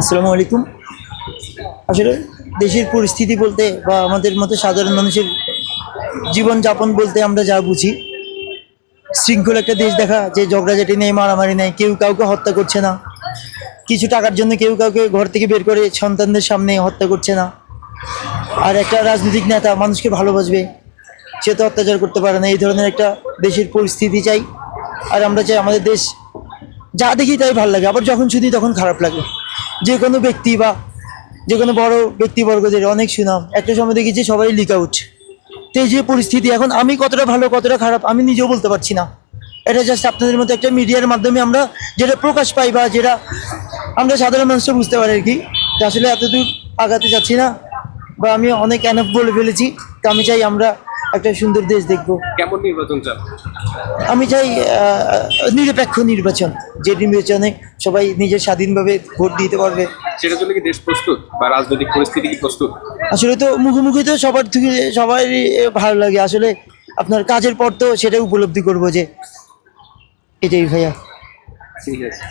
আসসালামু আলাইকুম। আসলে দেশের পরিস্থিতি বলতে বা আমাদের মতো সাধারণ মানুষের জীবনযাপন বলতে আমরা যা বুঝি, শৃঙ্খল একটা দেশ দেখা, যে ঝগড়াঝাটি নেই, মারামারি নেই, কেউ কাউকে হত্যা করছে না, কিছু টাকার জন্য কেউ কাউকে ঘর থেকে বের করে সন্তানদের সামনে হত্যা করছে না। আর একটা রাজনৈতিক নেতা মানুষকে ভালোবাসবে, সে তো অত্যাচার করতে পারে না। এই ধরনের একটা দেশের পরিস্থিতি চাই। আর আমরা চাই আমাদের দেশ, যা দেখি তাই ভালো লাগে, আবার যখন শুনি তখন খারাপ লাগে। যে কোনো ব্যক্তি বা যে কোনো বড় ব্যক্তিবর্গদের অনেক সুনাম, একটা সময় দেখেছি সবাই লিক আউট। তো এই যে পরিস্থিতি, এখন আমি কতটা ভালো কতটা খারাপ আমি নিজেও বলতে পারছি না। এটা জাস্ট আপনাদের মতো একটা মিডিয়ার মাধ্যমে আমরা যেটা প্রকাশ পাই বা যেটা আমরা সাধারণ মানুষরা বুঝতে পারি আর কি। তো আসলে এতদূর আগাতে যাচ্ছি না, বা আমি অনেক এনফ বলে ফেলেছি। তো আমি চাই আমরা একটা সুন্দর দেশ দেখব। কেমন নির্বাচন চান? আমি চাই নিরপেক্ষ নির্বাচন, যে নির্বাচনে সবাই নিজের স্বাধীনভাবে ভোট দিতে পারবে। সেটার জন্য কি দেশ প্রস্তুত বা রাজনৈতিক পরিস্থিতি কি প্রস্তুত? আসলে তো মুখোমুখি তো সবার থেকে সবাই ভালো লাগে। আসলে আপনার কাজের পর তো সেটা উপলব্ধি করবো যে এটাই ভাইয়া। ঠিক আছে।